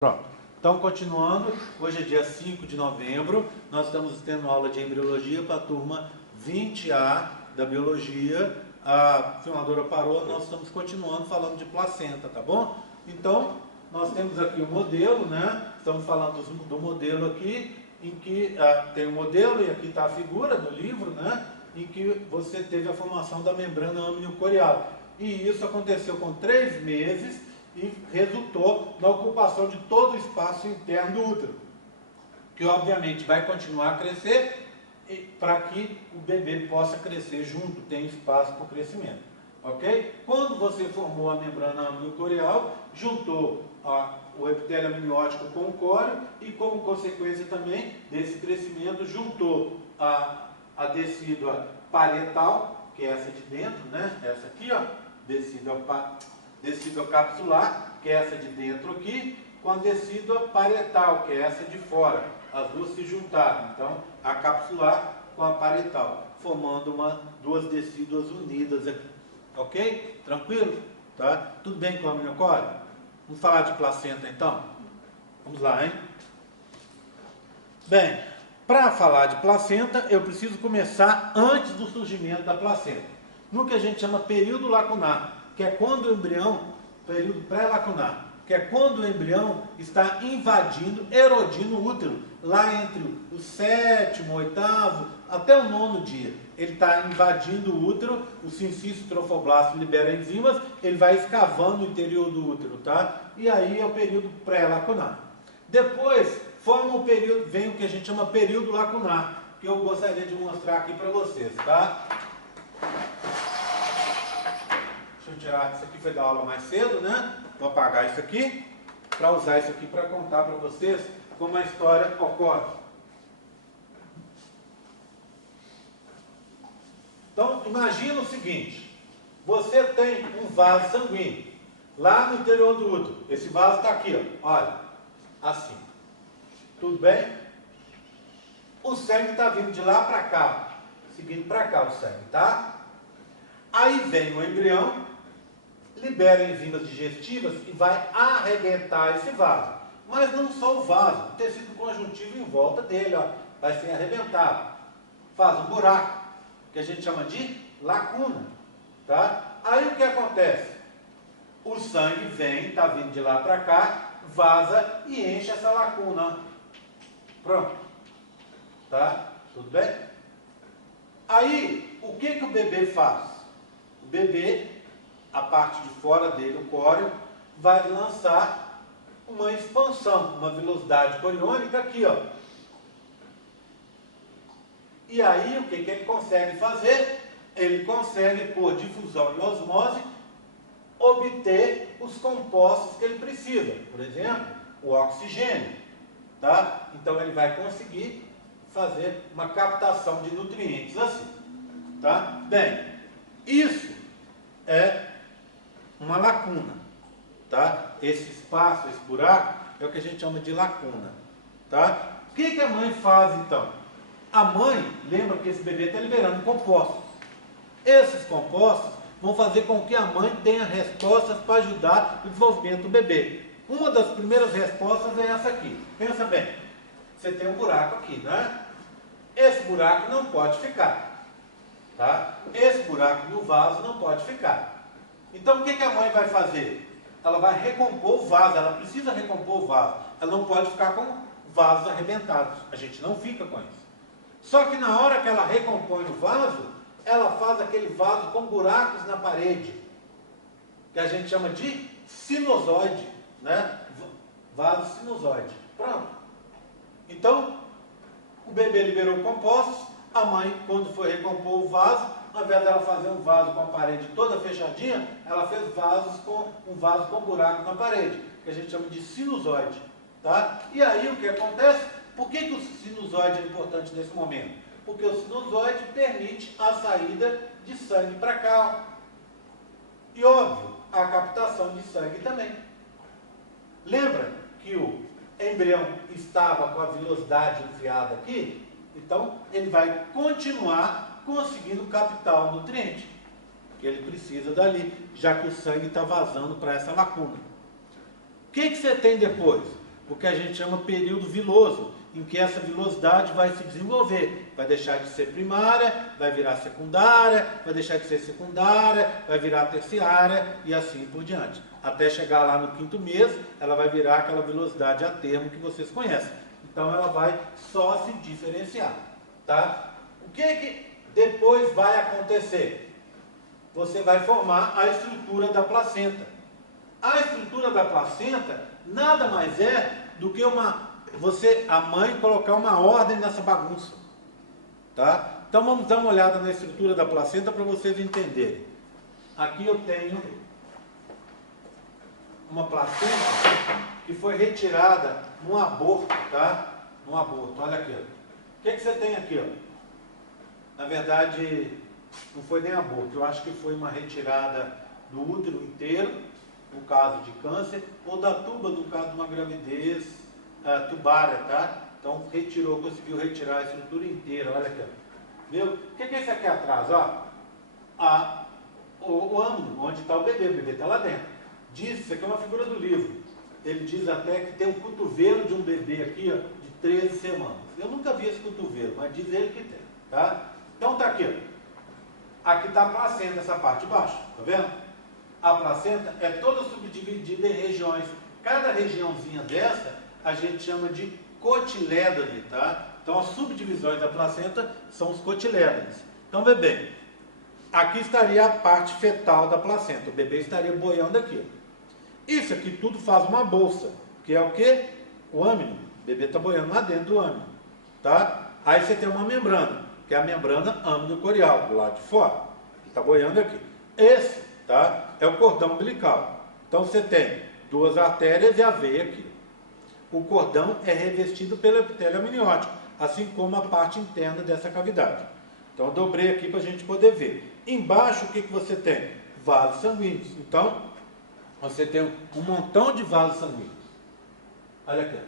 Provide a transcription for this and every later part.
Pronto. Então, continuando, hoje é dia 5 de novembro, nós estamos tendo aula de embriologia para a turma 20A da biologia. A filmadora parou, nós estamos continuando falando de placenta, tá bom? Então, nós temos aqui o modelo, né? Estamos falando do modelo aqui, em que tem o modelo e aqui está a figura do livro, né? Em que você teve a formação da membrana amniocorial. E isso aconteceu com 3 meses e resultou na ocupação de todo o espaço interno do útero, que obviamente vai continuar a crescer para que o bebê possa crescer junto, tem espaço para o crescimento. Ok? Quando você formou a membrana amniocorial, juntou o epitélio amniótico com o córeo e, como consequência também desse crescimento, juntou a decídua parietal, que é essa de dentro, né? Essa aqui, ó, decídua capsular, que é essa de dentro aqui, com a decídua parietal, que é essa de fora. As duas se juntaram, então, a capsular com a parietal, formando duas decíduas unidas aqui. Ok? Tranquilo? Tá? Tudo bem com a amniocório? Vamos falar de placenta, então? Vamos lá, hein? Bem, para falar de placenta, eu preciso começar antes do surgimento da placenta, no que a gente chama período lacunar, que é quando o embrião, período pré-lacunar, que é quando o embrião está invadindo, erodindo o útero, lá entre o 7º, 8º, até o 9º dia. Ele está invadindo o útero, o sincício trofoblasto libera enzimas, ele vai escavando o interior do útero, tá? E aí é o período pré-lacunar. Depois, forma um período, vem o que a gente chama período lacunar, que eu gostaria de mostrar aqui para vocês, tá? Deixa eu tirar, isso aqui foi da aula mais cedo, né? Vou apagar isso aqui, para usar isso aqui para contar para vocês como a história ocorre. Então, imagina o seguinte, você tem um vaso sanguíneo, lá no interior do útero. Esse vaso está aqui, ó, olha, assim. Tudo bem? O sangue está vindo de lá para cá, seguindo para cá o sangue, tá? Aí vem o embrião, libera enzimas digestivas e vai arrebentar esse vaso. Mas não só o vaso, o tecido conjuntivo em volta dele, ó, vai ser arrebentado. Faz um buraco, que a gente chama de lacuna. Tá? Aí o que acontece? O sangue vem, está vindo de lá para cá, vaza e enche essa lacuna. Pronto. Tá? Tudo bem? Aí, o que o bebê faz? O bebê, a parte de fora dele, o córeo, vai lançar uma expansão, uma velocidade coriônica aqui, ó. E aí, o que ele consegue fazer? Ele consegue, por difusão e osmose, obter os compostos que ele precisa. Por exemplo, o oxigênio. Tá? Então, ele vai conseguir fazer uma captação de nutrientes assim. Tá? Bem, isso é uma lacuna, tá? Esse espaço, esse buraco, é o que a gente chama de lacuna, tá? O que a mãe faz, então? A mãe, lembra que esse bebê está liberando compostos. Esses compostos vão fazer com que a mãe tenha respostas para ajudar o desenvolvimento do bebê. Uma das primeiras respostas é essa aqui. Pensa bem, você tem um buraco aqui, né? Esse buraco não pode ficar, tá? Esse buraco no vaso não pode ficar. Então, o que a mãe vai fazer? Ela vai recompor o vaso, ela precisa recompor o vaso. Ela não pode ficar com vasos arrebentados. A gente não fica com isso. Só que na hora que ela recompõe o vaso, ela faz aquele vaso com buracos na parede, que a gente chama de sinusoide, né? Vaso sinusoide. Pronto. Então, o bebê liberou compostos, a mãe, quando foi recompor o vaso, ao invés dela fazer um vaso com a parede toda fechadinha, ela fez um vaso com buraco na parede, que a gente chama de sinusoide. Tá? E aí o que acontece? Por que o sinusoide é importante nesse momento? Porque o sinusoide permite a saída de sangue para cá. E óbvio, a captação de sangue também. Lembra que o embrião estava com a velocidade enfiada aqui? Então ele vai continuar conseguindo captar o nutriente que ele precisa dali, já que o sangue está vazando para essa lacuna. O que você tem depois? o que a gente chama período viloso, em que essa vilosidade vai se desenvolver, vai deixar de ser primária, vai virar secundária, vai deixar de ser secundária, vai virar terciária e assim por diante. Até chegar lá no 5º mês, ela vai virar aquela velocidade a termo que vocês conhecem. Então ela vai só se diferenciar, tá? O que depois vai acontecer? Você vai formar a estrutura da placenta. A estrutura da placenta nada mais é do que a mãe colocar uma ordem nessa bagunça, tá? Então vamos dar uma olhada na estrutura da placenta para vocês entenderem. Aqui eu tenho uma placenta que foi retirada num aborto, tá? Num aborto, olha aqui, ó. O que você tem aqui, ó? Na verdade, não foi nem aborto, eu acho que foi uma retirada do útero inteiro, no caso de câncer, ou da tuba, no caso de uma gravidez tubária, tá? Então conseguiu retirar a estrutura inteira, olha aqui, ó. Viu? O que é isso aqui atrás, ó? O âmago, onde está o bebê está lá dentro. Isso aqui é uma figura do livro. Ele diz até que tem um cotovelo de um bebê aqui, ó, de 13 semanas. Eu nunca vi esse cotovelo, mas diz ele que tem, tá? Então tá aqui, ó. Aqui está a placenta, essa parte de baixo, tá vendo? A placenta é toda subdividida em regiões. Cada regiãozinha dessa a gente chama de cotilédone, tá? Então as subdivisões da placenta são os cotilédones. Então vê bem, aqui estaria a parte fetal da placenta, o bebê estaria boiando aqui. Isso aqui tudo faz uma bolsa, que é o que? O âmino. O bebê está boiando lá dentro do âmino, tá? Aí você tem uma membrana, que é a membrana âmino-corial, do lado de fora, que está boiando aqui. Esse, tá, é o cordão umbilical. Então você tem duas artérias e a veia aqui. O cordão é revestido pelo epitélio amniótico, assim como a parte interna dessa cavidade. Então eu dobrei aqui para a gente poder ver. Embaixo o que você tem? Vasos sanguíneos. Então você tem um montão de vasos sanguíneos. Olha aqui.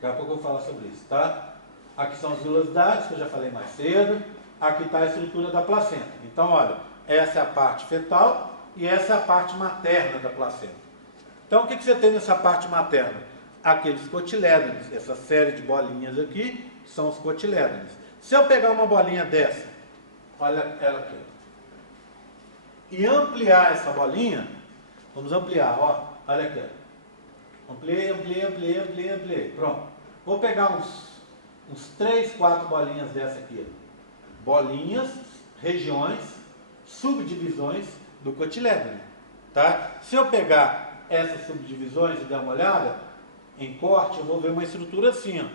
Daqui a pouco eu vou falar sobre isso, tá? Aqui são as vilosidades, que eu já falei mais cedo. Aqui está a estrutura da placenta. Então, olha, essa é a parte fetal e essa é a parte materna da placenta. Então, o que você tem nessa parte materna? Aqueles cotilédones, essa série de bolinhas aqui, são os cotilédones. Se eu pegar uma bolinha dessa, olha ela aqui, e ampliar essa bolinha, vamos ampliar, ó, olha aqui, ampliei, pronto. Vou pegar uns 3, 4 bolinhas dessa aqui, bolinhas, regiões, subdivisões do cotilédone, tá? Se eu pegar essas subdivisões e dar uma olhada, em corte, eu vou ver uma estrutura assim, ó.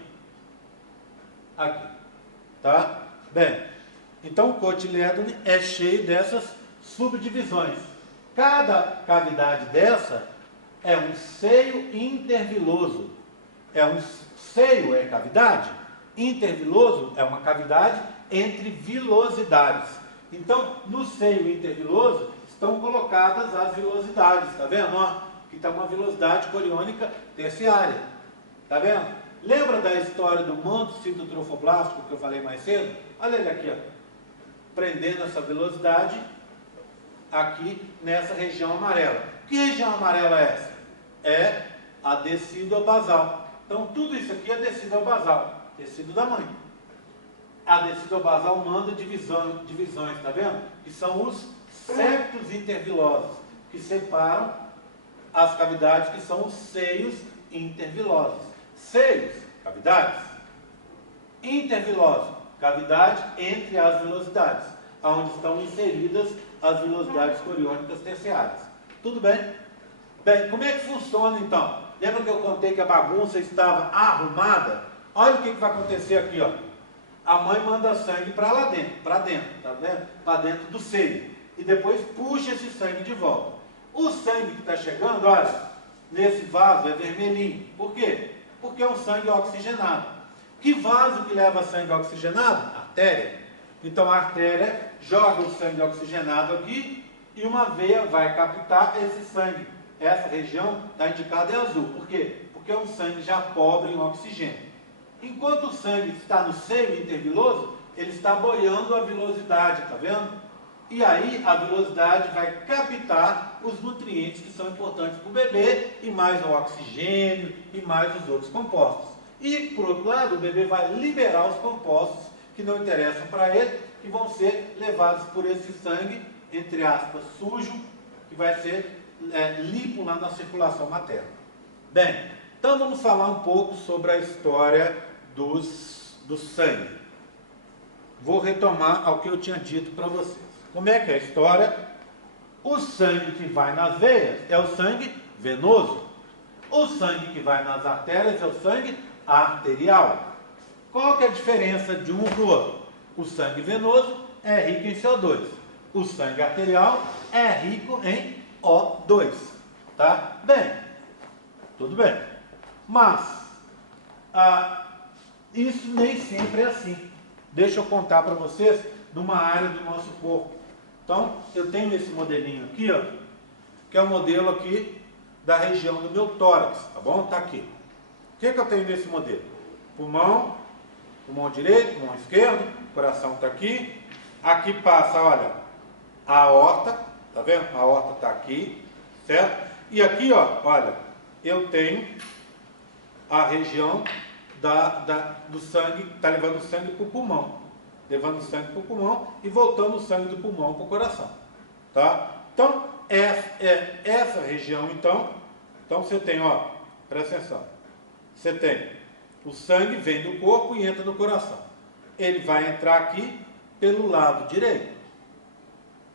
Aqui, tá? Bem, então o cotilédone é cheio dessas subdivisões. Cada cavidade dessa é um seio interviloso. Seio é cavidade, interviloso é uma cavidade entre vilosidades. Então, no seio interviloso estão colocadas as vilosidades, tá vendo? Ó, aqui está uma vilosidade coriônica terciária, tá vendo? Lembra da história do manto citotrofoblástico que eu falei mais cedo? Olha ele aqui, ó, prendendo essa velocidade aqui nessa região amarela. Que região amarela é essa? É a decídua basal. Então tudo isso aqui é decídua basal, tecido da mãe. A decídua basal manda divisões, tá vendo? Que são os septos intervilosos, que separam as cavidades que são os seios intervilosos. Seios, cavidades. Interviloso, cavidade entre as vilosidades, onde estão inseridas as vilosidades coriônicas terciárias. Tudo bem? Bem, como é que funciona então? Lembra que eu contei que a bagunça estava arrumada? Olha o que vai acontecer aqui, ó. A mãe manda sangue para lá dentro, tá vendo? Para dentro do seio. E depois puxa esse sangue de volta. O sangue que está chegando, olha, nesse vaso é vermelhinho. Por quê? Porque é um sangue oxigenado. Que vaso que leva sangue oxigenado? Artéria. Então a artéria joga o sangue oxigenado aqui e uma veia vai captar esse sangue. Essa região está indicada em azul. Por quê? Porque é um sangue já pobre em oxigênio. Enquanto o sangue está no seio interviloso, ele está boiando a vilosidade, tá vendo? E aí a velocidade vai captar os nutrientes que são importantes para o bebê, e mais o oxigênio, e mais os outros compostos. E, por outro lado, o bebê vai liberar os compostos que não interessam para ele, que vão ser levados por esse sangue, entre aspas, sujo, que vai ser limpo lá na circulação materna. Bem, então vamos falar um pouco sobre a história do sangue. Vou retomar ao que eu tinha dito para vocês. Como é que é a história? O sangue que vai nas veias é o sangue venoso. O sangue que vai nas artérias é o sangue arterial. Qual que é a diferença de um para o outro? O sangue venoso é rico em CO2. O sangue arterial é rico em O2. Tá? Bem, tudo bem. Mas, isso nem sempre é assim. Deixa eu contar para vocês de uma área do nosso corpo. Então, eu tenho esse modelinho aqui, ó, que é o modelo aqui da região do meu tórax, tá bom? Tá aqui. O que eu tenho nesse modelo? Pulmão direito, pulmão esquerdo, coração tá aqui. Aqui passa, olha, a aorta, tá vendo? A aorta tá aqui, certo? E aqui, ó, olha, eu tenho a região do sangue, está levando o sangue para o pulmão. Levando o sangue para o pulmão e voltando o sangue do pulmão para o coração. Tá? Então, essa região, então você tem, ó, presta atenção. Você tem o sangue vem do corpo e entra no coração. Ele vai entrar aqui pelo lado direito.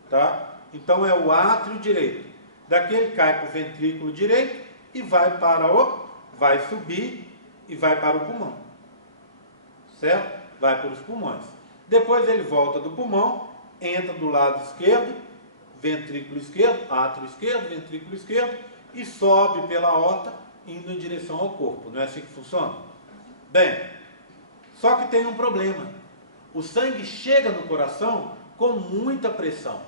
Tá? Então, é o átrio direito. Daqui ele cai para o ventrículo direito e vai subir e vai para o pulmão, certo? Vai para os pulmões. Depois ele volta do pulmão, entra do lado esquerdo, ventrículo esquerdo, átrio esquerdo, ventrículo esquerdo, e sobe pela aorta, indo em direção ao corpo. Não é assim que funciona? Bem, só que tem um problema. O sangue chega no coração com muita pressão.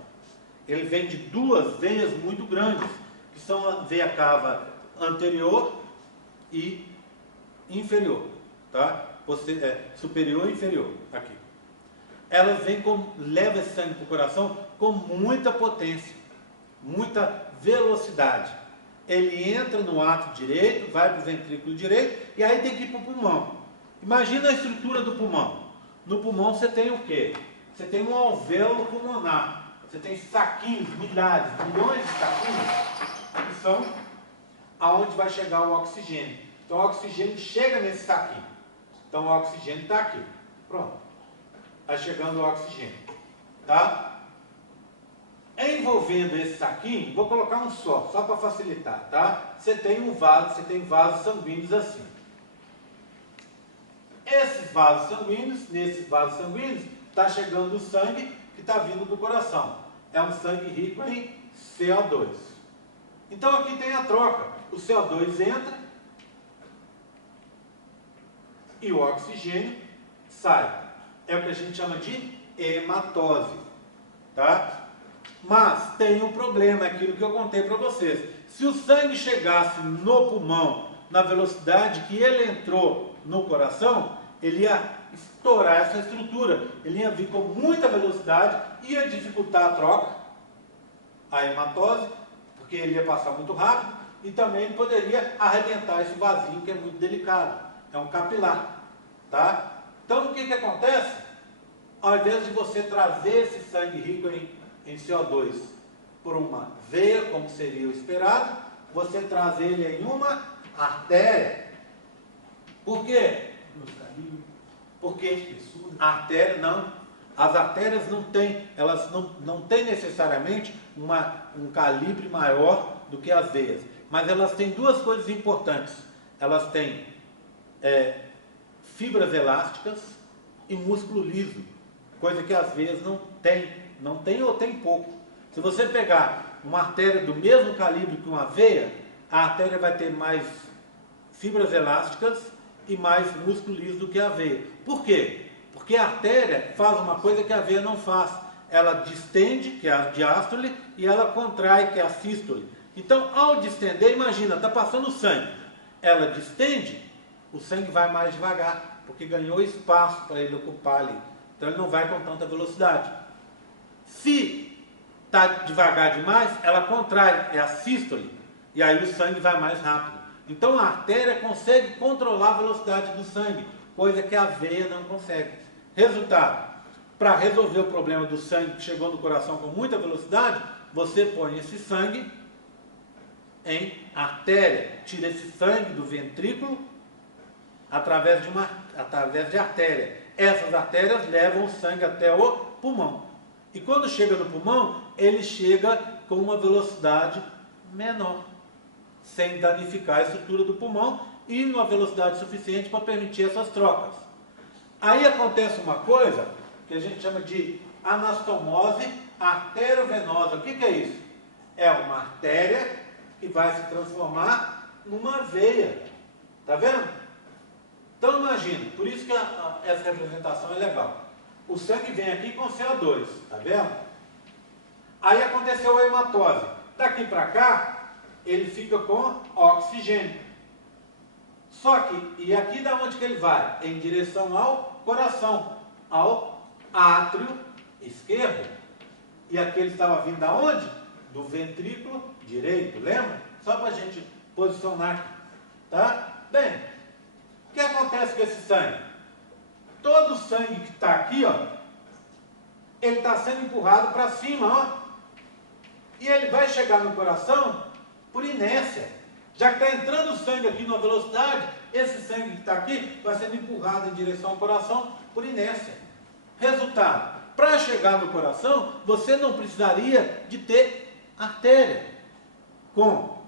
Ele vem de duas veias muito grandes, que são a veia cava anterior e inferior, tá? Superior e inferior, aqui. Elas vêm leva esse sangue para o coração com muita potência, muita velocidade. Ele entra no átrio direito, vai para o ventrículo direito e aí tem que ir para o pulmão. Imagina a estrutura do pulmão. No pulmão você tem o quê? Você tem um alvéolo pulmonar. Você tem saquinhos, milhares, milhões de saquinhos, que são aonde vai chegar o oxigênio. Então o oxigênio chega nesse saquinho. Então o oxigênio está aqui. Pronto. Está chegando o oxigênio. Tá? Envolvendo esse saquinho, vou colocar um só para facilitar, tá? Você tem vasos sanguíneos assim. Nesses vasos sanguíneos, está chegando o sangue que está vindo do coração. É um sangue rico em CO2. Então aqui tem a troca. O CO2 entra e o oxigênio sai. É o que a gente chama de hematose. Tá? Mas tem um problema, aquilo que eu contei para vocês. Se o sangue chegasse no pulmão, na velocidade que ele entrou no coração, ele ia estourar essa estrutura. Ele ia vir com muita velocidade, ia dificultar a troca, a hematose, porque ele ia passar muito rápido, e também ele poderia arrebentar esse vasinho que é muito delicado. É um capilar, tá? Então, o que acontece? Ao invés de você trazer esse sangue rico em CO2 por uma veia, como seria o esperado, você traz ele em uma artéria. Por quê? Porque a artéria não. As artérias não têm, elas não têm necessariamente um calibre maior do que as veias. Mas elas têm duas coisas importantes. Elas têm fibras elásticas e músculo liso, coisa que as veias não tem ou tem pouco. Se você pegar uma artéria do mesmo calibre que uma veia, a artéria vai ter mais fibras elásticas e mais músculo liso do que a veia. Por quê? Porque a artéria faz uma coisa que a veia não faz. Ela distende, que é a diástole, e ela contrai, que é a sístole. Então, ao distender, imagina, está passando sangue. Ela distende, o sangue vai mais devagar, porque ganhou espaço para ele ocupar ali. Então, ele não vai com tanta velocidade. Se está devagar demais, ela contrai, é a sístole, e aí o sangue vai mais rápido. Então a artéria consegue controlar a velocidade do sangue, coisa que a veia não consegue. Resultado, para resolver o problema do sangue que chegou no coração com muita velocidade, você põe esse sangue em artéria, tira esse sangue do ventrículo através de artéria. Essas artérias levam o sangue até o pulmão. E quando chega no pulmão, ele chega com uma velocidade menor, sem danificar a estrutura do pulmão e numa velocidade suficiente para permitir essas trocas. Aí acontece uma coisa que a gente chama de anastomose arteriovenosa. O que é isso? É uma artéria que vai se transformar numa veia. Tá vendo? Então imagina, por isso que essa representação é legal. O sangue vem aqui com CO2, tá vendo? Aí aconteceu a hematose. Daqui para cá, ele fica com oxigênio. Só que, e aqui da onde que ele vai? Em direção ao coração, ao átrio esquerdo. E aqui ele estava vindo da onde? Do ventrículo direito, lembra? Só para a gente posicionar aqui, tá? Bem, o que acontece com esse sangue? Todo o sangue que está aqui, ó, ele está sendo empurrado para cima, ó. E ele vai chegar no coração por inércia. Já que está entrando o sangue aqui numa velocidade, esse sangue que está aqui vai sendo empurrado em direção ao coração por inércia. Resultado, para chegar no coração, você não precisaria de ter artéria com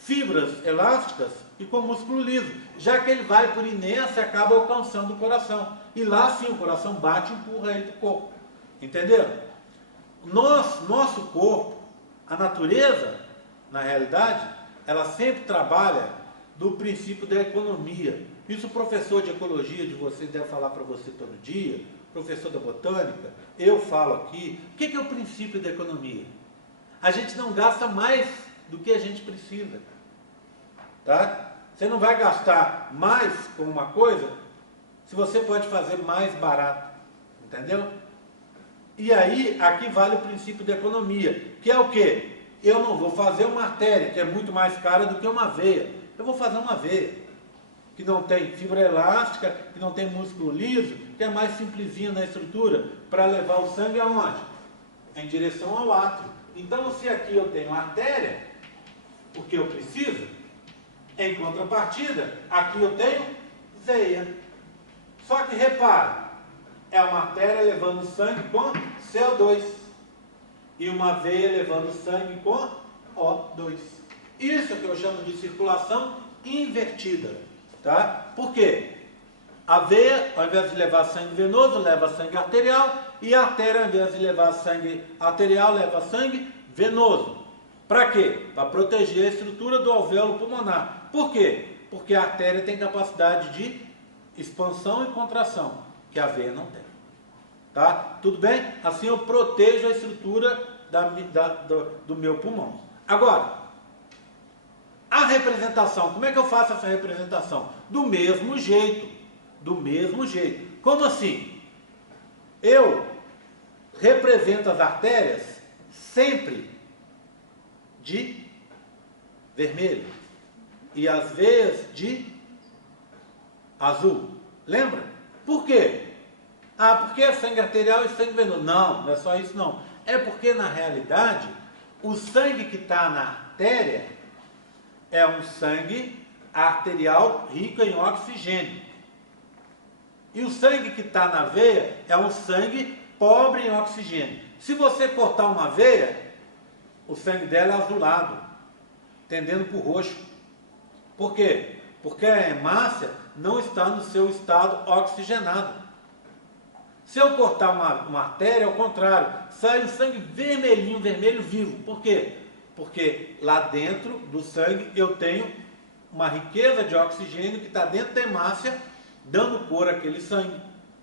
fibras elásticas e com músculo liso, já que ele vai por inércia e acaba alcançando o coração. E lá sim o coração bate e empurra ele para o corpo. Entenderam? Nosso corpo, a natureza, na realidade, ela sempre trabalha do princípio da economia. Isso o professor de ecologia de vocês deve falar para você todo dia, professor da botânica, eu falo aqui. O que é o princípio da economia? A gente não gasta mais do que a gente precisa. Tá? Você não vai gastar mais com uma coisa se você pode fazer mais barato. Entendeu? E aí, aqui vale o princípio da economia, que é o quê? Eu não vou fazer uma artéria, que é muito mais cara do que uma veia. Eu vou fazer uma veia, que não tem fibra elástica, que não tem músculo liso, que é mais simplesinha na estrutura, para levar o sangue aonde? Em direção ao átrio. Então, se aqui eu tenho artéria, porque eu preciso, em contrapartida, aqui eu tenho veia. Só que repara, é uma artéria levando sangue com CO2 e uma veia levando sangue com O2. Isso é que eu chamo de circulação invertida, tá? Por quê? A veia, ao invés de levar sangue venoso, leva sangue arterial, e a artéria, ao invés de levar sangue arterial, leva sangue venoso. Para quê? Para proteger a estrutura do alvéolo pulmonar. Por quê? Porque a artéria tem capacidade de expansão e contração, que a veia não tem. Tá? Tudo bem? Assim eu protejo a estrutura do meu pulmão. Agora, a representação, como é que eu faço essa representação? Do mesmo jeito. Do mesmo jeito. Como assim? Eu represento as artérias sempre de vermelho e as veias de azul. Lembra? Por quê? Ah, porque é sangue arterial e sangue venoso. Não, não é só isso não. É porque na realidade o sangue que está na artéria é um sangue arterial rico em oxigênio. E o sangue que está na veia é um sangue pobre em oxigênio. Se você cortar uma veia, o sangue dela é azulado, tendendo para o roxo. Por quê? Porque a hemácia não está no seu estado oxigenado. Se eu cortar uma artéria, ao contrário, sai um sangue vermelhinho, vermelho vivo. Por quê? Porque lá dentro do sangue eu tenho uma riqueza de oxigênio que está dentro da hemácia, dando cor àquele sangue.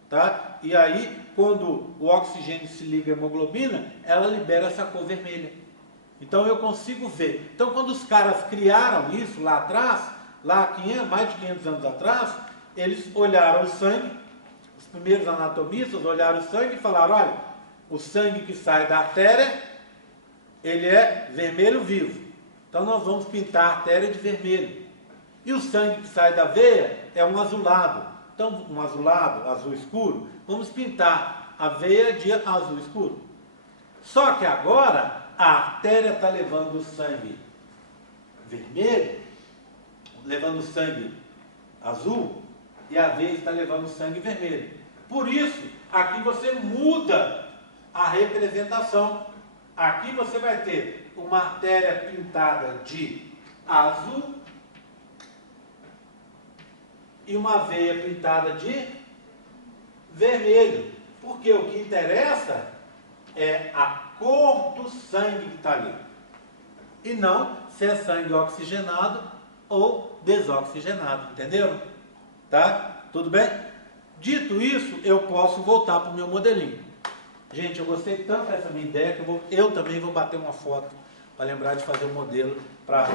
Tá? E aí, quando o oxigênio se liga à hemoglobina, ela libera essa cor vermelha. Então eu consigo ver. Então quando os caras criaram isso lá atrás, lá mais de 500 anos atrás, eles olharam o sangue, os primeiros anatomistas olharam o sangue e falaram, olha, o sangue que sai da artéria ele é vermelho vivo. Então nós vamos pintar a artéria de vermelho. E o sangue que sai da veia é um azulado. Então, um azulado, azul escuro, vamos pintar a veia de azul escuro. Só que agora a artéria está levando o sangue vermelho, levando o sangue azul, e a veia está levando o sangue vermelho. Por isso, aqui você muda a representação. Aqui você vai ter uma artéria pintada de azul e uma veia pintada de vermelho. Porque o que interessa é a cor do sangue que está ali. E não se é sangue oxigenado ou desoxigenado. Entenderam? Tá? Tudo bem? Dito isso, eu posso voltar para o meu modelinho. Gente, eu gostei tanto dessa minha ideia que eu também vou bater uma foto para lembrar de fazer um modelo para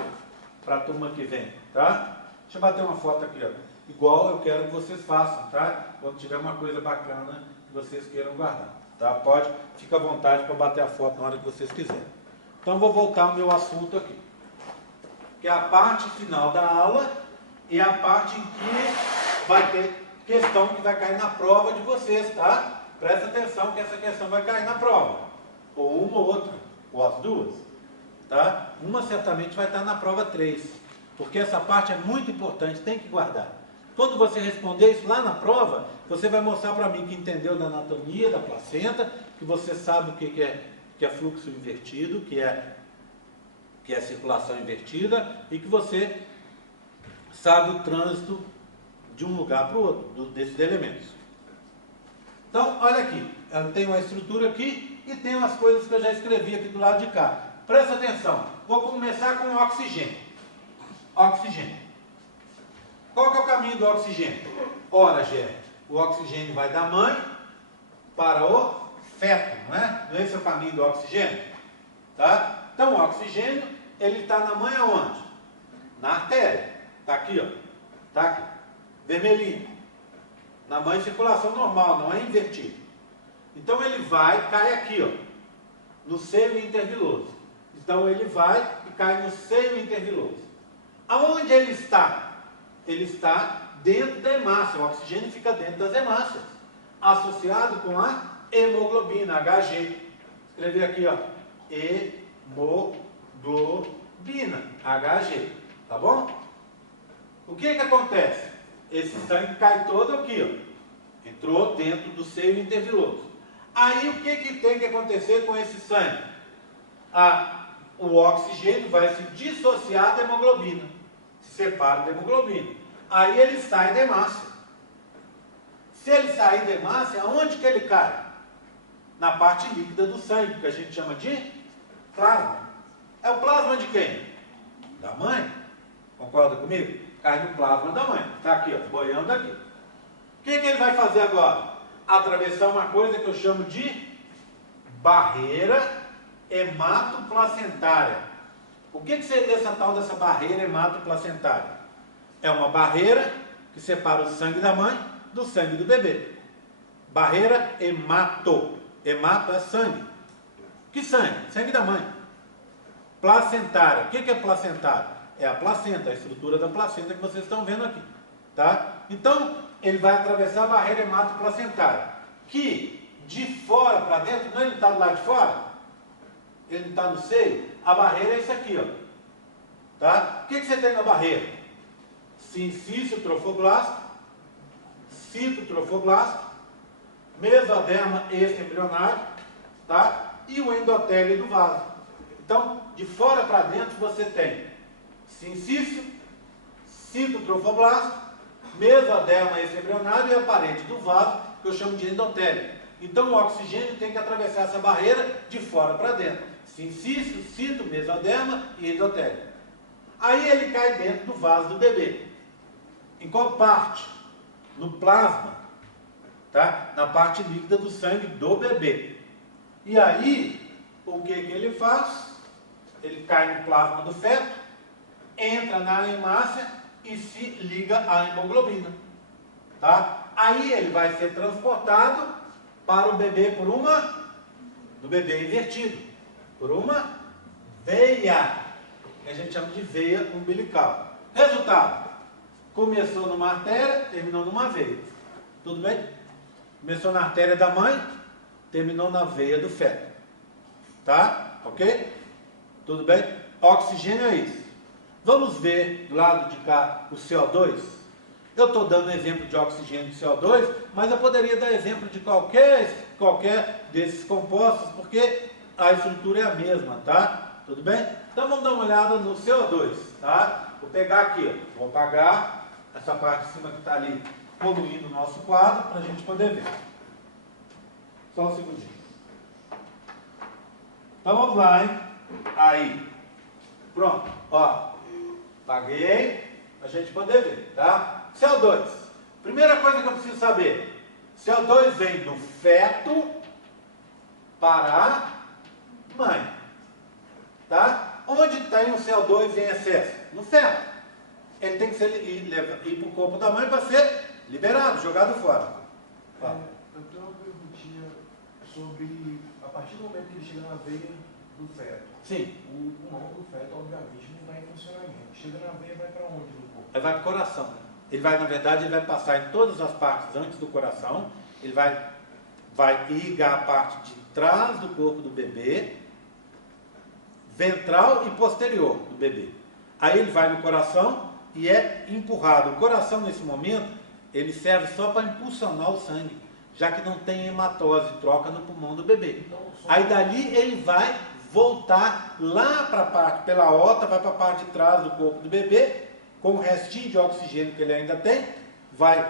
a turma que vem, tá? Deixa eu bater uma foto aqui, ó. Igual eu quero que vocês façam, tá? Quando tiver uma coisa bacana que vocês queiram guardar, tá? Pode, fica à vontade para bater a foto na hora que vocês quiserem. Então, vou voltar ao meu assunto aqui, que é a parte final da aula e a parte em que vai ter questão que vai cair na prova de vocês, tá? Presta atenção que essa questão vai cair na prova. Ou uma ou outra, ou as duas. Tá? Uma certamente vai estar na prova 3. Porque essa parte é muito importante, tem que guardar. Quando você responder isso lá na prova, você vai mostrar para mim que entendeu da anatomia da placenta, que você sabe o que é fluxo invertido, que é circulação invertida, e que você sabe o trânsito de um lugar para o outro, desses elementos. Então, olha aqui, eu tenho uma estrutura aqui e tenho as coisas que eu já escrevi aqui do lado de cá. Presta atenção, vou começar com o oxigênio. Oxigênio. Qual que é o caminho do oxigênio? Ora, Gé, o oxigênio vai da mãe para o feto, não é? Não é esse o caminho do oxigênio? Tá? Então, o oxigênio, ele está na mãe aonde? Na artéria. Está aqui, ó. Está aqui. Vermelhinho. Na mãe, circulação normal, não é invertido. Então ele vai, cai aqui, ó, no seio interviloso. Então ele vai e cai no seio interviloso. Aonde ele está? Ele está dentro da hemácia. O oxigênio fica dentro das hemácias, associado com a hemoglobina, Hg. Escrevi aqui, ó, hemoglobina, Hg. Tá bom? O que acontece? Esse sangue cai todo aqui, ó. Entrou dentro do seio interviloso. Aí o que tem que acontecer com esse sangue? O oxigênio vai se dissociar da hemoglobina. Se separa da hemoglobina. Aí ele sai da hemácia. Se ele sair da hemácia, aonde que ele cai? Na parte líquida do sangue, que a gente chama de plasma. É o plasma de quem? Da mãe. Concorda comigo? Cai no plasma da mãe. Está aqui, ó, boiando aqui. O que ele vai fazer agora? Atravessar uma coisa que eu chamo de barreira hematoplacentária. O que seria essa tal dessa barreira hematoplacentária? É uma barreira que separa o sangue da mãe do sangue do bebê. Barreira hemato. Hemato é sangue. Que sangue? Sangue da mãe. Placentária. O que é placentária? É a placenta, a estrutura da placenta que vocês estão vendo aqui. Tá? Então, ele vai atravessar a barreira hematoplacentária, que de fora para dentro, não ele está do lado de fora? Ele não está no seio? A barreira é isso aqui, ó. Tá? O que você tem na barreira? Sincício trofoblasto, citotrofoblasto, mesoderma extraembrionário, tá? E o endotélio do vaso. Então, de fora para dentro você tem sincício, citotrofoblasto, mesoderma extraembrionário e a parede do vaso, que eu chamo de endotélio. Então o oxigênio tem que atravessar essa barreira de fora para dentro. Sincício, cito, mesoderma e endotélio. Aí ele cai dentro do vaso do bebê. Em qual parte? No plasma, tá? Na parte líquida do sangue do bebê. E aí, o que ele faz? Ele cai no plasma do feto, entra na hemácia e se liga à hemoglobina. Tá? Aí ele vai ser transportado para o bebê do bebê invertido, por uma veia, que a gente chama de veia umbilical. Resultado, começou numa artéria, terminou numa veia. Tudo bem? Começou na artéria da mãe, terminou na veia do feto. Tá? Ok? Tudo bem? Oxigênio é isso. Vamos ver do lado de cá o CO2. Eu estou dando exemplo de oxigênio e CO2, mas eu poderia dar exemplo de qualquer desses compostos, porque a estrutura é a mesma, tá? Tudo bem? Então vamos dar uma olhada no CO2, tá? Vou pegar aqui, ó. Vou apagar essa parte de cima que está ali poluindo o nosso quadro, para a gente poder ver. Só um segundinho. Então vamos lá, hein? Aí. Pronto, ó. Apaguei, para a gente poder ver, tá? CO2. Primeira coisa que eu preciso saber. CO2 vem do feto para a mãe. Tá? Onde tem o CO2 em excesso? No feto. Ele tem que ir para o corpo da mãe para ser liberado, jogado fora. Eu tenho uma perguntinha sobre, a partir do momento que ele chega na veia do feto. Sim. O pulmão do feto, obviamente, não está em funcionamento. Chega na veia, vai para onde no corpo? Ele vai para o coração. Ele vai, na verdade, ele vai passar em todas as partes antes do coração. Ele vai irrigar a parte de trás do corpo do bebê, ventral e posterior do bebê. Aí ele vai no coração e é empurrado. O coração, nesse momento, ele serve só para impulsionar o sangue, já que não tem hematose, troca no pulmão do bebê. Aí dali ele vai voltar lá para a parte, pela aorta, vai para a parte de trás do corpo do bebê, com o restinho de oxigênio que ele ainda tem, vai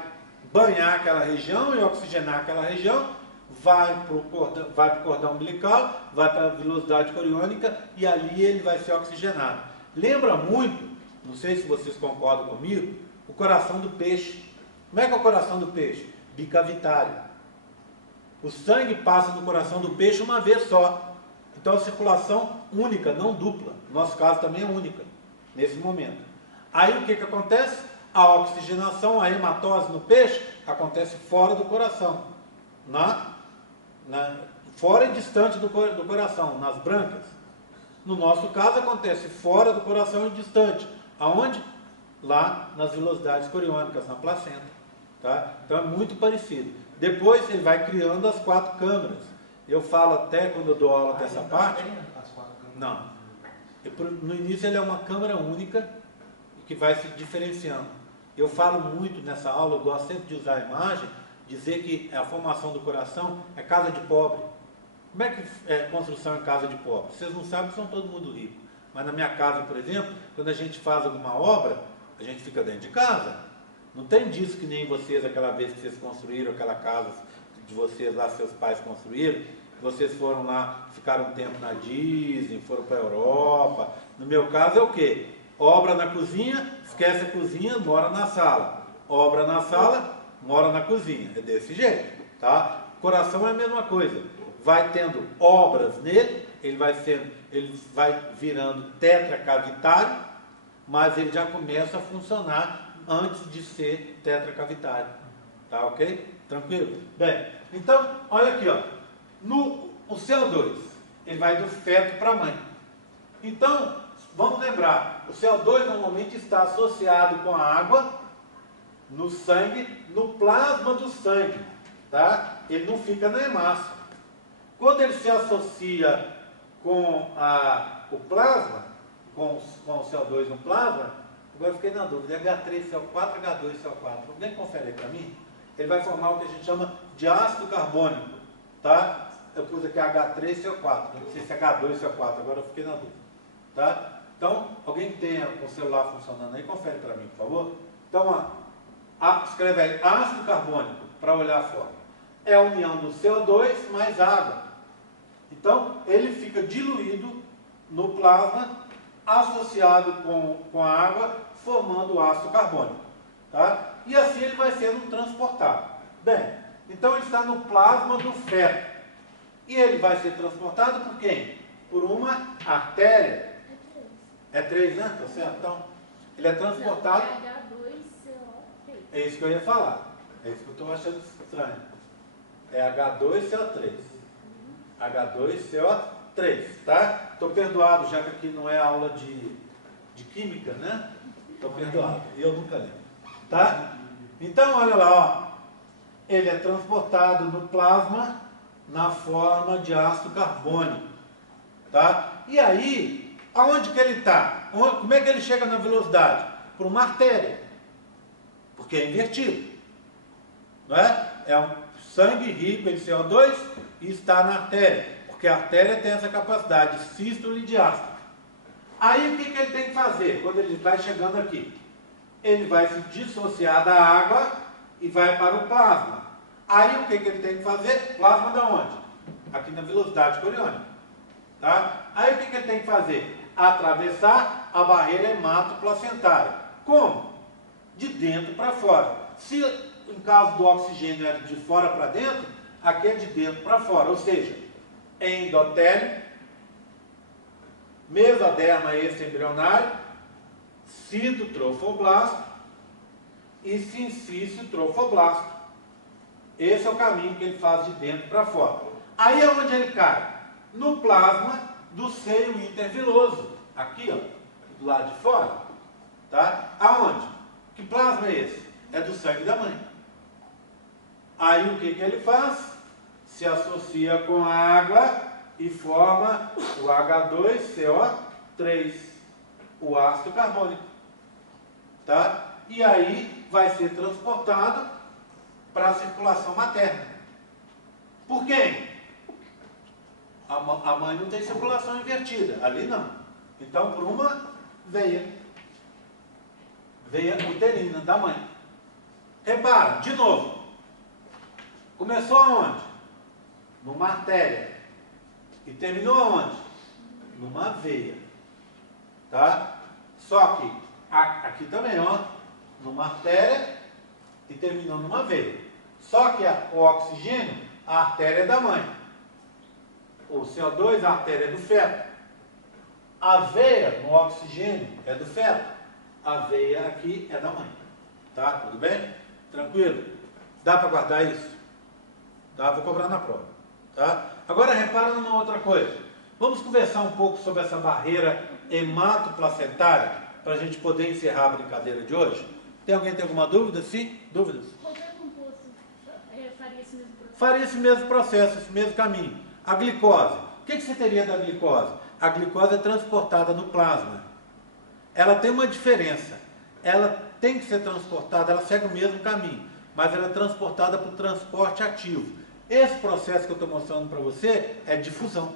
banhar aquela região e oxigenar aquela região, vai para o cordão umbilical, vai para a velocidade coriônica e ali ele vai ser oxigenado. Lembra muito, não sei se vocês concordam comigo, o coração do peixe. Como é que é o coração do peixe? Bicavitário. O sangue passa no coração do peixe uma vez só. Então a circulação única, não dupla. No nosso caso também é única, nesse momento. Aí o que acontece? A oxigenação, a hematose no peixe acontece fora do coração. Fora e distante do coração, nas brancas. No nosso caso acontece fora do coração e distante. Aonde? Lá nas velocidades coriônicas, na placenta. Tá? Então é muito parecido. Depois ele vai criando as 4 câmaras. Eu falo até quando eu dou aula dessa parte. Não. No início ele é uma câmara única que vai se diferenciando. Eu falo muito nessa aula, eu gosto sempre de usar a imagem, dizer que a formação do coração é casa de pobre. Como é que é construção em casa de pobre? Vocês não sabem que são todo mundo rico. Mas na minha casa, por exemplo, quando a gente faz alguma obra, a gente fica dentro de casa. Não tem disso que nem vocês, aquela vez que vocês construíram aquela casa de vocês lá, seus pais construíram, vocês foram lá, ficaram um tempo na Disney, foram para a Europa. No meu caso é o quê? Obra na cozinha, esquece a cozinha, mora na sala. Obra na sala, mora na cozinha. É desse jeito, tá? Coração é a mesma coisa. Vai tendo obras nele, ele vai virando tetracavitário, mas ele já começa a funcionar antes de ser tetracavitário. Tá ok? Tranquilo? Bem, então, olha aqui, ó. O CO2, ele vai do feto para a mãe. Então, vamos lembrar, o CO2 normalmente está associado com a água no sangue, no plasma do sangue, tá? Ele não fica na hemácia. Quando ele se associa com o plasma, com o CO2 no plasma, agora eu fiquei na dúvida, é H3CO4, H2CO4, alguém confere aí para mim? Ele vai formar o que a gente chama de ácido carbônico, tá? Eu pus aqui H3CO4, não sei se é H2CO4, agora eu fiquei na dúvida, tá? Então, alguém que tenha o celular funcionando aí, confere para mim, por favor. Então, escreve aí ácido carbônico, para olhar a forma. É a união do CO2 mais água. Então, ele fica diluído no plasma, associado com a água, formando o ácido carbônico. Tá? E assim ele vai sendo transportado. Bem, então ele está no plasma do feto. E ele vai ser transportado por quem? Por uma artéria. É 3, né? Tá certo? Então, ele é transportado... Não, é H2CO3. É isso que eu ia falar. É isso que eu estou achando estranho. É H2CO3. H2CO3. 3, tá? Estou perdoado, já que aqui não é aula de química, né? Estou perdoado, e eu nunca lembro, tá? Então, olha lá, ó. Ele é transportado no plasma na forma de ácido carbônico, tá? E aí, aonde que ele está? Como é que ele chega na velocidade? Por uma artéria, porque é invertido, não é? É um sangue rico em CO2 e está na artéria, porque a artéria tem essa capacidade sístole e diástole. Aí o que ele tem que fazer quando ele vai chegando aqui? Ele vai se dissociar da água e vai para o plasma. Aí o que ele tem que fazer? Plasma da onde? Aqui na velocidade coriônica. Tá? Aí o que ele tem que fazer? Atravessar a barreira hematoplacentária. Como? De dentro para fora. Se em caso do oxigênio é de fora para dentro, aqui é de dentro para fora. Ou seja, endotélio, mesoderma extraembrionário, citotrofoblasto e sincício trofoblasto. Esse é o caminho que ele faz de dentro para fora. Aí é onde ele cai? No plasma do seio interviloso. Aqui, ó, do lado de fora. Tá? Aonde? Que plasma é esse? É do sangue da mãe. Aí o que ele faz? Se associa com a água e forma o H2CO3, o ácido carbônico. Tá? E aí vai ser transportado para a circulação materna. Por quem? A mãe não tem circulação invertida, ali não. Então, por uma veia uterina da mãe. Repara, de novo. Começou aonde? Numa artéria. E terminou aonde? Numa veia. Tá? Só que, aqui também, ó. Numa artéria e terminou numa veia. Só que o oxigênio, a artéria é da mãe. O CO2, a artéria é do feto. A veia no oxigênio é do feto. A veia aqui é da mãe. Tá? Tudo bem? Tranquilo? Dá para guardar isso? Tá? Vou cobrar na prova. Tá? Agora repara numa outra coisa. Vamos conversar um pouco sobre essa barreira hematoplacentária para a gente poder encerrar a brincadeira de hoje. Tem alguém que tem alguma dúvida? Sim? Dúvidas? Qualquer composto faria esse mesmo processo? Faria esse mesmo processo, esse mesmo caminho. A glicose. O que você teria da glicose? A glicose é transportada no plasma. Ela tem uma diferença. Ela tem que ser transportada, ela segue o mesmo caminho, mas ela é transportada por transporte ativo. Esse processo que eu estou mostrando para você é difusão.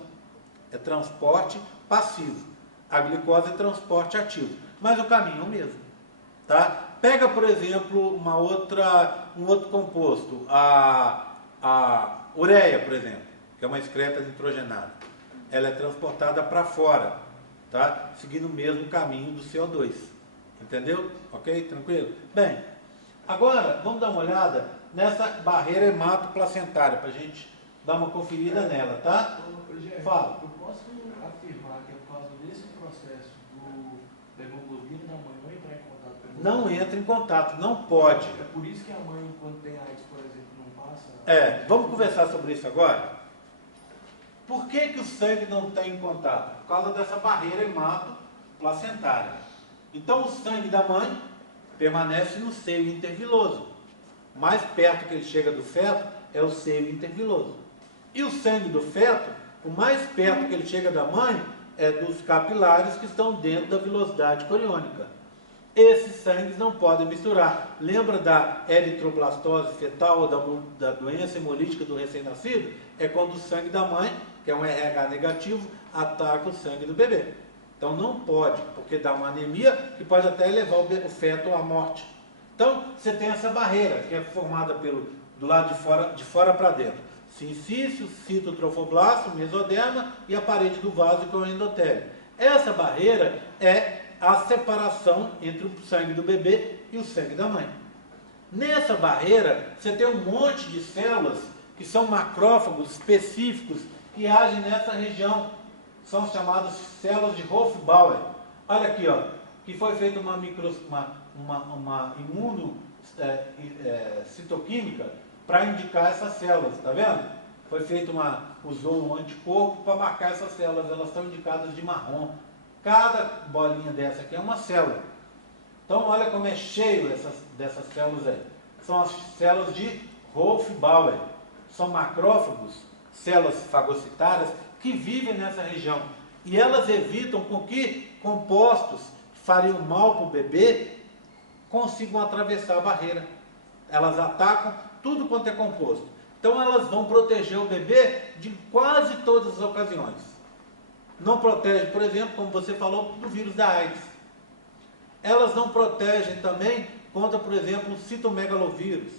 É transporte passivo. A glicose é transporte ativo. Mas o caminho é o mesmo. Tá? Pega, por exemplo, um outro composto, a ureia, por exemplo, que é uma excreta nitrogenada. Ela é transportada para fora, tá? Seguindo o mesmo caminho do CO2. Entendeu? Ok? Tranquilo? Bem, agora vamos dar uma olhada nessa barreira hematoplacentária, para a gente dar uma conferida nela, tá? Fala. Eu posso afirmar que é por causa desse processo da hemoglobina da mãe não entrar em contato com a hemoglobina? Não entra em contato, não pode. É por isso que a mãe, quando tem AIDS, por exemplo, não passa? Vamos conversar sobre isso agora? Por que o sangue não tem contato? Por causa dessa barreira hematoplacentária. Então o sangue da mãe permanece no seio interviloso. Mais perto que ele chega do feto é o seio interviloso. E o sangue do feto, o mais perto que ele chega da mãe é dos capilares que estão dentro da velocidade coriônica. Esses sangues não podem misturar. Lembra da eritroblastose fetal ou da doença hemolítica do recém-nascido? É quando o sangue da mãe, que é um RH negativo, ataca o sangue do bebê. Então não pode, porque dá uma anemia que pode até levar o feto à morte. Então você tem essa barreira, que é formada do lado de fora para dentro. Sincício, citotrofoblasto, mesoderma e a parede do vaso, que é o endotélio. Essa barreira é a separação entre o sangue do bebê e o sangue da mãe. Nessa barreira, você tem um monte de células que são macrófagos específicos que agem nessa região. São chamadas células de Hofbauer. Olha aqui, ó, que foi feita uma imunocitoquímica para indicar essas células, tá vendo? Foi feita uma usou um anticorpo para marcar essas células, elas estão indicadas de marrom. Cada bolinha dessa aqui é uma célula. Então olha como é cheio dessas células aí. São as células de Wolff-Bauer. São macrófagos, células fagocitárias, que vivem nessa região. E elas evitam com que compostos que fariam mal para o bebê consigam atravessar a barreira. Elas atacam tudo quanto é composto. Então elas vão proteger o bebê de quase todas as ocasiões. Não protege, por exemplo, como você falou, do vírus da AIDS. Elas não protegem também contra, por exemplo, o citomegalovírus.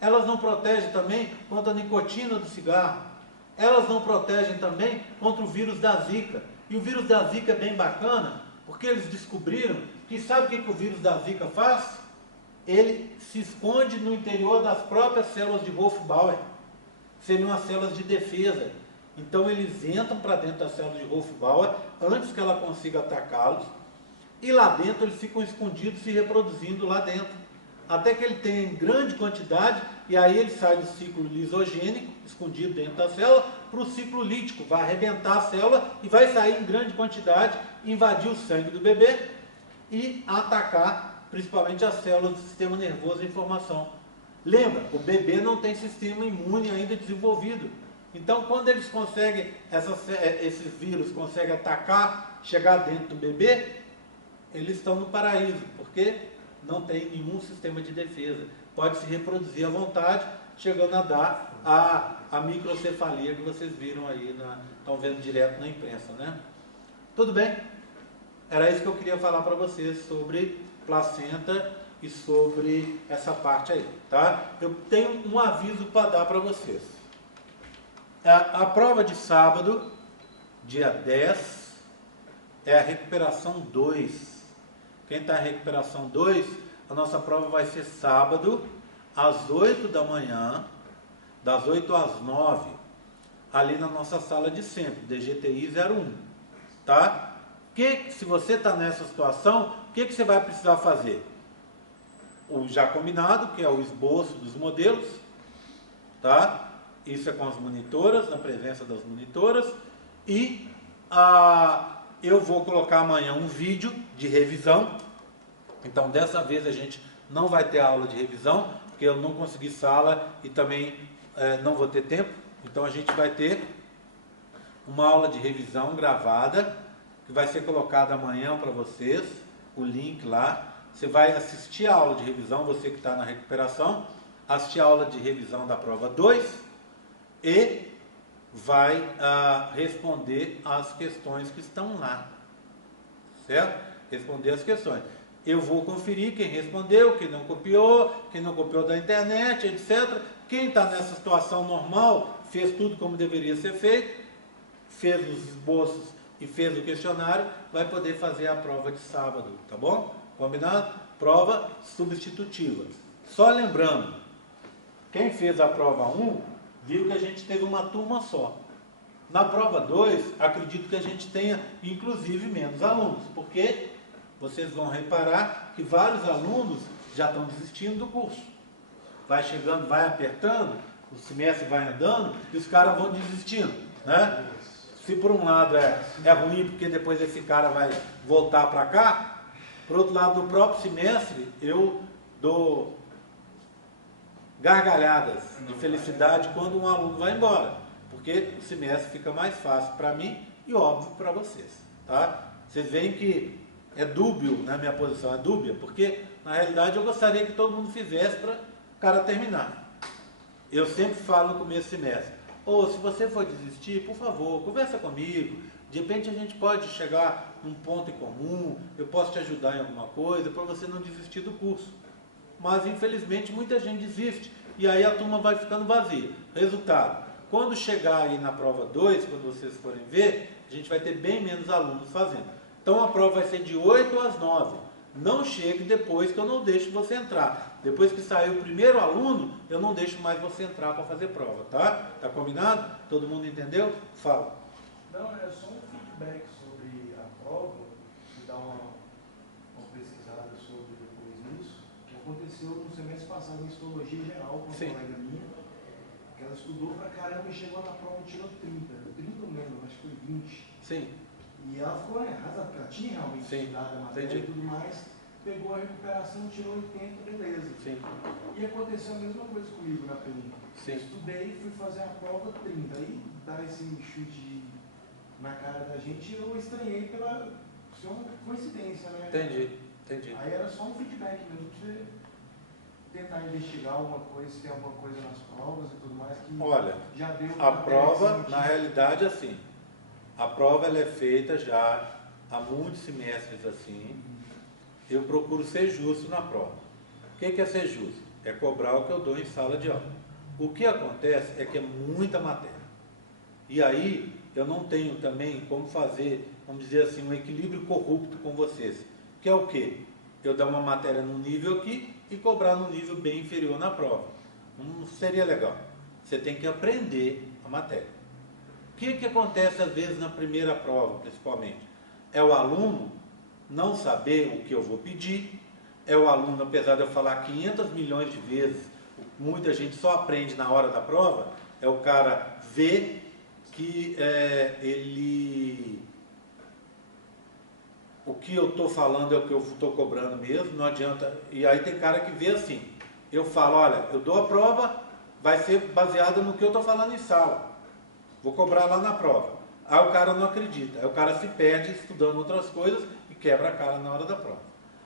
Elas não protegem também contra a nicotina do cigarro. Elas não protegem também contra o vírus da Zika. E o vírus da Zika é bem bacana, porque eles descobriram que sabe o que o vírus da Zika faz? Ele se esconde no interior das próprias células de Wolff-Bauer. Seriam as células de defesa. Então eles entram para dentro das células de Wolff-Bauer antes que ela consiga atacá-los. E lá dentro eles ficam escondidos, se reproduzindo lá dentro. Até que ele tenha em grande quantidade, e aí ele sai do ciclo lisogênico, escondido dentro da célula, para o ciclo lítico. Vai arrebentar a célula e vai sair em grande quantidade, invadir o sangue do bebê e atacar principalmente as células do sistema nervoso em formação. Lembra, o bebê não tem sistema imune ainda desenvolvido. Então, quando eles conseguem, esses vírus conseguem atacar, chegar dentro do bebê, eles estão no paraíso, porque não tem nenhum sistema de defesa. Pode se reproduzir à vontade, chegando a dar a microcefalia que vocês viram aí, estão vendo direto na imprensa, né? Tudo bem? Era isso que eu queria falar para vocês sobre placenta e sobre essa parte aí, tá? Eu tenho um aviso para dar para vocês. A prova de sábado, dia 10, é a recuperação 2. Quem está em recuperação 2, a nossa prova vai ser sábado, às 8 da manhã, das 8 às 9, ali na nossa sala de sempre, DGTI 01, tá? Se você está nessa situação, o que você vai precisar fazer? O já combinado, que é o esboço dos modelos, tá? Isso é com as monitoras, na presença das monitoras, e eu vou colocar amanhã um vídeo de revisão. Então dessa vez a gente não vai ter aula de revisão, porque eu não consegui sala e também não vou ter tempo. Então a gente vai ter uma aula de revisão gravada, que vai ser colocada amanhã para vocês, o link lá. Você vai assistir a aula de revisão, você que está na recuperação, assistir a aula de revisão da prova 2 e vai responder as questões que estão lá, certo? Responder as questões. Eu vou conferir quem respondeu, quem não copiou da internet, etc. Quem está nessa situação normal, fez tudo como deveria ser feito, fez os esboços e fez o questionário, vai poder fazer a prova de sábado, tá bom? Combinado? Prova substitutiva. Só lembrando, quem fez a prova 1, viu que a gente teve uma turma só. Na prova 2, acredito que a gente tenha, inclusive, menos alunos, porque vocês vão reparar que vários alunos já estão desistindo do curso. Vai chegando, vai apertando, o semestre vai andando e os caras vão desistindo, né? Se por um lado é ruim porque depois esse cara vai voltar para cá, por outro lado, no próprio semestre, eu dou gargalhadas de felicidade quando um aluno vai embora, porque o semestre fica mais fácil para mim e óbvio para vocês, tá? Vocês veem que é dúbio, na minha posição, é dúbia, porque na realidade eu gostaria que todo mundo fizesse para o cara terminar. Eu sempre falo no começo do semestre, se você for desistir, por favor, conversa comigo, de repente a gente pode chegar num ponto em comum, eu posso te ajudar em alguma coisa, para você não desistir do curso. Mas infelizmente muita gente desiste, e aí a turma vai ficando vazia. Resultado, quando chegar aí na prova 2, quando vocês forem ver, a gente vai ter bem menos alunos fazendo. Então a prova vai ser de 8 às 9. Não chegue depois que eu não deixo você entrar. Depois que sair o primeiro aluno, eu não deixo mais você entrar para fazer prova, tá? Tá combinado? Todo mundo entendeu? Fala. Não, é só um feedback sobre a prova, e dar uma pesquisada sobre depois isso, que aconteceu no semestre passado em histologia geral com uma colega minha, que que ela estudou pra caramba e chegou na prova e tirou 30. 30 não lembro, acho que foi 20. Sim. E ela ficou arrasada, porque ela tinha realmente Sim, estudado a matéria entendi. e tudo mais, pegou a recuperação, tirou 80, beleza. Sim. E aconteceu a mesma coisa comigo na pergunta. Sim. Estudei, fui fazer a prova 30. Aí dá esse chute na cara da gente, eu estranhei pela ser uma coincidência, né? Entendi. Aí era só um feedback mesmo pra você tentar investigar alguma coisa, se tem alguma coisa nas provas e tudo mais que Olha, já deu a uma prova, ideia, na realidade, assim, a prova ela é feita já há muitos semestres assim. Eu procuro ser justo na prova. O que é ser justo? É cobrar o que eu dou em sala de aula. O que acontece é que é muita matéria. E aí, eu não tenho também como fazer, vamos dizer assim, um equilíbrio corrupto com vocês. Que é o quê? Eu dar uma matéria num nível aqui e cobrar num nível bem inferior na prova. Não seria legal. Você tem que aprender a matéria. O que acontece às vezes na primeira prova, principalmente? É o aluno não saber o que eu vou pedir, é o aluno, apesar de eu falar 500 milhões de vezes, muita gente só aprende na hora da prova, é o cara ver que o que eu estou falando é o que eu estou cobrando mesmo, não adianta. E aí tem cara que vê assim, eu falo, olha, eu dou a prova, vai ser baseada no que eu estou falando em sala, vou cobrar lá na prova. Aí o cara não acredita, aí o cara se perde estudando outras coisas e quebra a cara na hora da prova.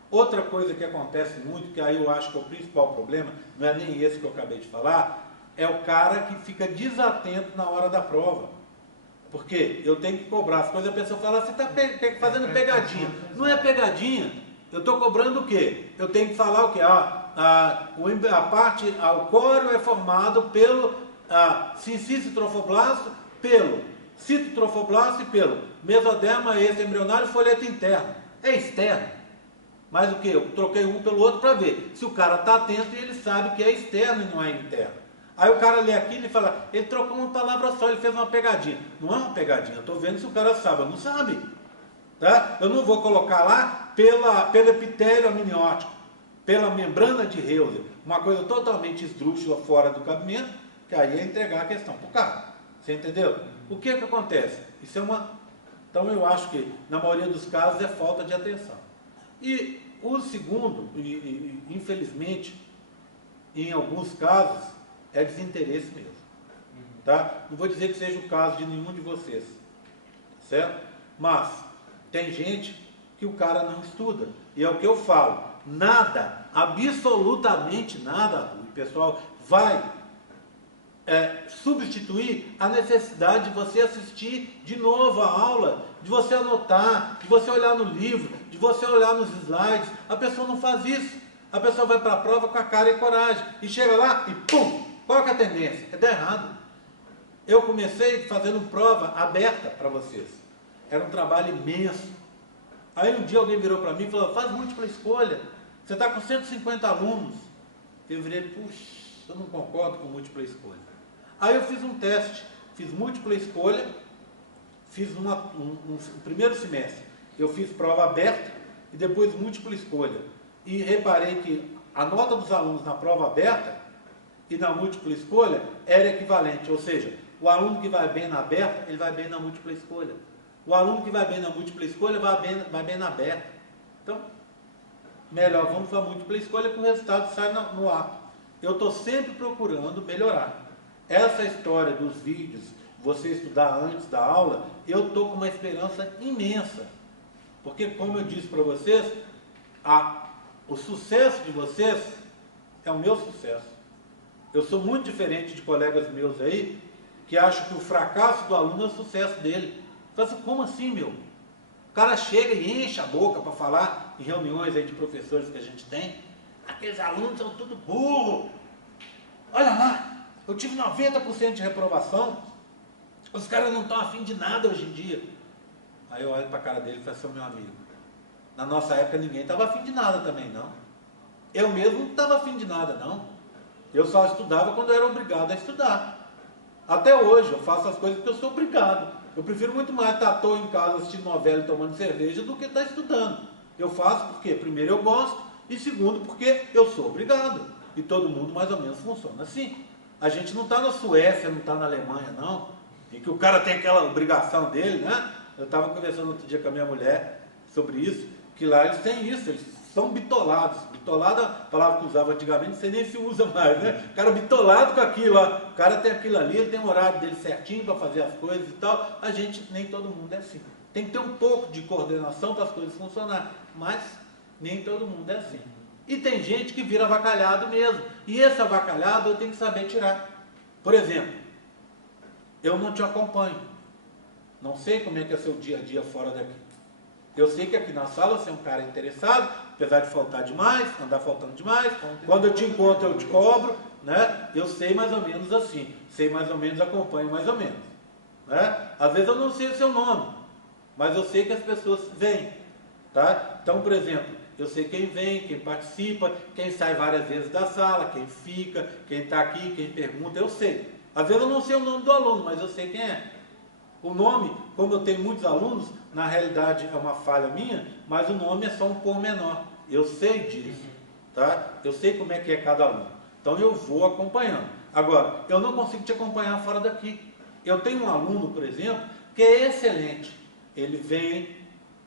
Outra coisa que acontece muito, que aí eu acho que é o principal problema, não é nem esse que eu acabei de falar, é o cara que fica desatento na hora da prova. Porque eu tenho que cobrar as coisas, a pessoa fala, você está fazendo pegadinha. Não é pegadinha, eu estou cobrando o quê? Eu tenho que falar o quê? O córeo é formado pelo sincício trofoblasto, pelo citotrofoblasto e pelo mesoderma extra-embrionário folheto interno. É externo. Mas o que? Eu troquei um pelo outro para ver se o cara está atento e ele sabe que é externo e não é interno. Aí o cara lê aquilo e fala, ele trocou uma palavra só, ele fez uma pegadinha. Não é uma pegadinha, eu estou vendo se o cara sabe, eu não sabe. Tá? Eu não vou colocar lá pelo epitélio amniótico, pela membrana de Heuser, uma coisa totalmente esdrúxula fora do cabimento, que aí é entregar a questão para o cara. Você entendeu? O que acontece? Isso é uma... Então eu acho que na maioria dos casos é falta de atenção. E o segundo, infelizmente, em alguns casos, é desinteresse mesmo. Tá? Não vou dizer que seja o caso de nenhum de vocês, certo? Mas tem gente que o cara não estuda. E é o que eu falo, nada, absolutamente nada, o pessoal vai substituir a necessidade de você assistir de novo a aula, de você anotar, de você olhar no livro, de você olhar nos slides. A pessoa não faz isso. A pessoa vai para a prova com a cara e coragem. E chega lá e pum! Qual que é a tendência? É dar errado. Eu comecei fazendo prova aberta para vocês. Era um trabalho imenso. Aí um dia alguém virou para mim e falou, faz múltipla escolha. Você está com 150 alunos. Eu virei, puxa, eu não concordo com múltipla escolha. Aí eu fiz um teste, fiz múltipla escolha, fiz um primeiro semestre. Eu fiz prova aberta e depois múltipla escolha. E reparei que a nota dos alunos na prova aberta e na múltipla escolha era equivalente, ou seja, o aluno que vai bem na aberta, ele vai bem na múltipla escolha. O aluno que vai bem na múltipla escolha vai bem na aberta. Então, melhor, vamos para a múltipla escolha que o resultado sai no ato. Eu estou sempre procurando melhorar. Essa história dos vídeos, você estudar antes da aula, eu estou com uma esperança imensa. Porque, como eu disse para vocês, o sucesso de vocês é o meu sucesso. Eu sou muito diferente de colegas meus aí, que acham que o fracasso do aluno é o sucesso dele. Eu falo assim, como assim, meu? O cara chega e enche a boca para falar em reuniões aí de professores que a gente tem. Aqueles alunos são tudo burro. Olha lá, eu tive 90% de reprovação. Os caras não estão afim de nada hoje em dia. Aí eu olho para a cara dele e falo assim, meu amigo, na nossa época ninguém estava afim de nada também, não. Eu mesmo não estava afim de nada, não. Eu só estudava quando eu era obrigado a estudar. Até hoje eu faço as coisas porque eu sou obrigado. Eu prefiro muito mais estar à toa em casa assistindo novela e tomando cerveja do que estar estudando. Eu faço porque, primeiro, eu gosto e segundo, porque eu sou obrigado. E todo mundo mais ou menos funciona assim. A gente não está na Suécia, não está na Alemanha, não, em que o cara tem aquela obrigação dele, né? Eu estava conversando outro dia com a minha mulher sobre isso, que lá eles têm isso, eles são bitolados. Bitolado é a palavra que usava antigamente, não sei nem se usa mais, né? O cara bitolado com aquilo, ó. O cara tem aquilo ali, ele tem o horário dele certinho para fazer as coisas e tal. A gente, nem todo mundo é assim. Tem que ter um pouco de coordenação para as coisas funcionarem, mas nem todo mundo é assim. E tem gente que vira avacalhado mesmo. E esse avacalhado eu tenho que saber tirar. Por exemplo, eu não te acompanho. Não sei como é que é seu dia a dia fora daqui. Eu sei que aqui na sala você é um cara interessado, apesar de faltar demais, andar faltando demais. Quando eu te encontro, eu te cobro, né? Eu sei mais ou menos assim. Sei mais ou menos, acompanho mais ou menos. Né? Às vezes eu não sei o seu nome, mas eu sei que as pessoas vêm. Tá? Então, por exemplo, eu sei quem vem, quem participa, quem sai várias vezes da sala, quem fica, quem está aqui, quem pergunta, eu sei. Às vezes eu não sei o nome do aluno, mas eu sei quem é. O nome, como eu tenho muitos alunos, na realidade é uma falha minha, mas o nome é só um pormenor. Eu sei disso, tá? Eu sei como é que é cada aluno. Então eu vou acompanhando. Agora, eu não consigo te acompanhar fora daqui. Eu tenho um aluno, por exemplo, que é excelente. Ele vem,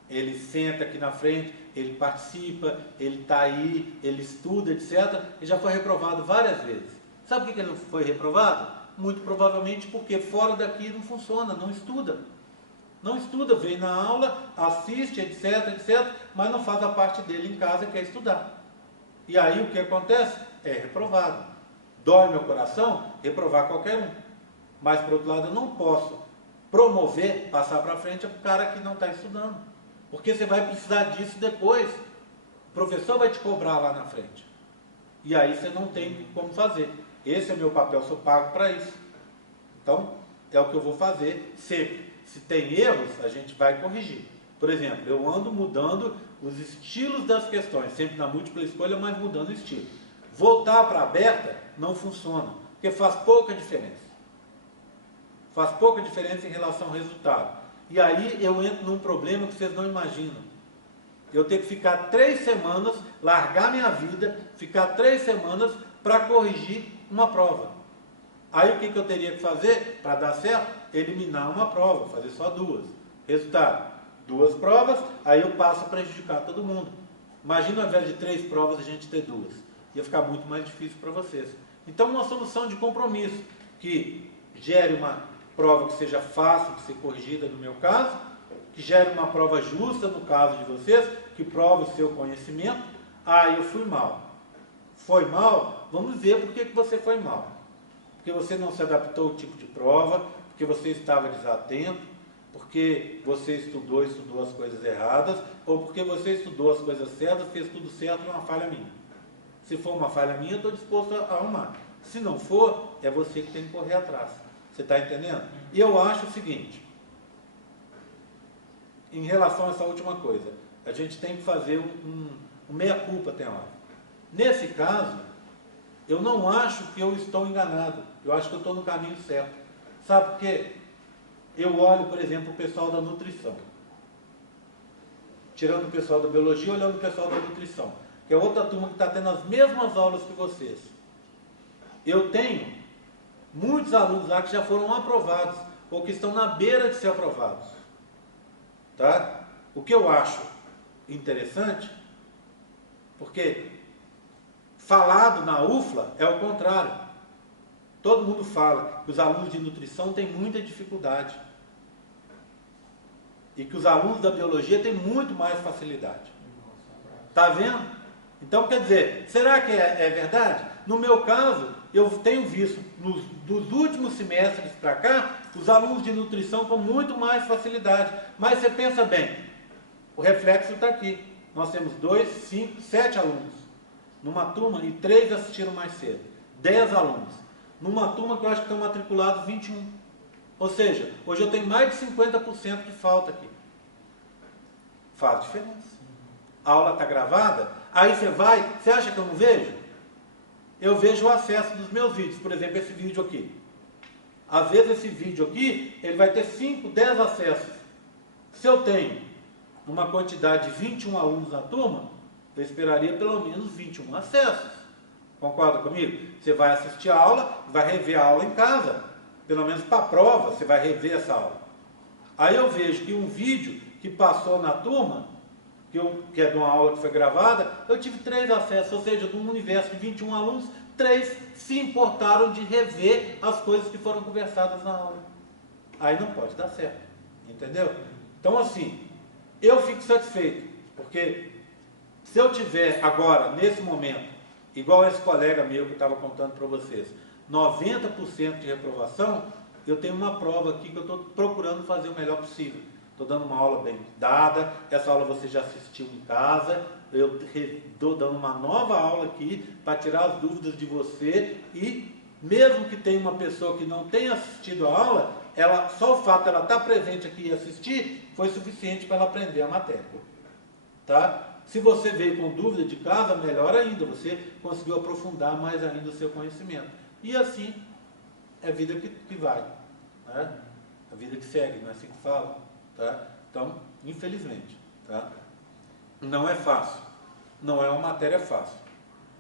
ele senta aqui na frente, ele participa, ele está aí, ele estuda, etc. E já foi reprovado várias vezes. Sabe por que ele foi reprovado? Muito provavelmente porque fora daqui não funciona, não estuda. Não estuda, vem na aula, assiste, etc, etc, mas não faz a parte dele em casa, que é estudar. E aí o que acontece? É reprovado. Dói meu coração reprovar qualquer um. Mas, por outro lado, eu não posso promover, passar para frente para o cara que não está estudando. Porque você vai precisar disso depois. O professor vai te cobrar lá na frente. E aí você não tem como fazer. Esse é o meu papel, sou pago para isso. Então, é o que eu vou fazer sempre. Se tem erros, a gente vai corrigir. Por exemplo, eu ando mudando os estilos das questões, sempre na múltipla escolha, mas mudando o estilo. Voltar para a aberta não funciona, porque faz pouca diferença. Faz pouca diferença em relação ao resultado. E aí eu entro num problema que vocês não imaginam. Eu tenho que ficar 3 semanas, largar minha vida, ficar 3 semanas para corrigir uma prova. Aí o que eu teria que fazer para dar certo? Eliminar uma prova, fazer só 2. Resultado, 2 provas, aí eu passo a prejudicar todo mundo. Imagina ao invés de 3 provas a gente ter 2. Ia ficar muito mais difícil para vocês. Então uma solução de compromisso, que gere uma prova que seja fácil de ser corrigida no meu caso, que gere uma prova justa no caso de vocês, que prove o seu conhecimento. Ah, eu fui mal. Foi mal? Vamos ver por que você foi mal. Porque você não se adaptou ao tipo de prova, porque você estava desatento, porque você estudou as coisas erradas, ou porque você estudou as coisas certas, fez tudo certo e uma falha minha. Se for uma falha minha, eu estou disposto a arrumar. Se não for, é você que tem que correr atrás. Você está entendendo? E eu acho o seguinte, em relação a essa última coisa, a gente tem que fazer um meia-culpa até lá. Nesse caso, eu não acho que eu estou enganado. Eu acho que eu estou no caminho certo. Sabe por quê? Eu olho, por exemplo, o pessoal da nutrição. Tirando o pessoal da biologia, olhando o pessoal da nutrição. Que é outra turma que está tendo as mesmas aulas que vocês. Eu tenho muitos alunos lá que já foram aprovados, ou que estão na beira de ser aprovados. Tá? O que eu acho interessante, porque falado na UFLA é o contrário. Todo mundo fala que os alunos de nutrição têm muita dificuldade. E que os alunos da biologia têm muito mais facilidade. Está vendo? Então, quer dizer, será que é verdade? No meu caso, eu tenho visto, dos últimos semestres para cá, os alunos de nutrição com muito mais facilidade. Mas você pensa bem, o reflexo está aqui. Nós temos 2, 5, 7 alunos numa turma e 3 assistiram mais cedo. 10 alunos. Numa turma que eu acho que estão matriculados 21. Ou seja, hoje eu tenho mais de 50% de falta aqui. Faz diferença. A aula está gravada, aí você acha que eu não vejo? Eu vejo o acesso dos meus vídeos, por exemplo, esse vídeo aqui. Às vezes esse vídeo aqui, ele vai ter 5, 10 acessos. Se eu tenho uma quantidade de 21 alunos na turma, eu esperaria pelo menos 21 acessos. Concorda comigo? Você vai assistir a aula, vai rever a aula em casa. Pelo menos para a prova, você vai rever essa aula. Aí eu vejo que um vídeo que passou na turma, que é de uma aula que foi gravada, eu tive 3 acessos, ou seja, de um universo de 21 alunos, 3 se importaram de rever as coisas que foram conversadas na aula. Aí não pode dar certo, entendeu? Então assim, eu fico satisfeito, porque se eu tiver agora, nesse momento, igual esse colega meu que eu estava contando para vocês, 90% de reprovação, eu tenho uma prova aqui que eu estou procurando fazer o melhor possível. Estou dando uma aula bem dada, essa aula você já assistiu em casa, eu estou dando uma nova aula aqui para tirar as dúvidas de você e mesmo que tenha uma pessoa que não tenha assistido a aula, só o fato de ela estar presente aqui e assistir foi suficiente para ela aprender a matéria. Tá? Se você veio com dúvida de casa, melhor ainda, você conseguiu aprofundar mais ainda o seu conhecimento. E assim, é a vida que vai, né? A vida que segue, não é assim que fala? Tá? Então, infelizmente, tá? Não é fácil, não é uma matéria fácil.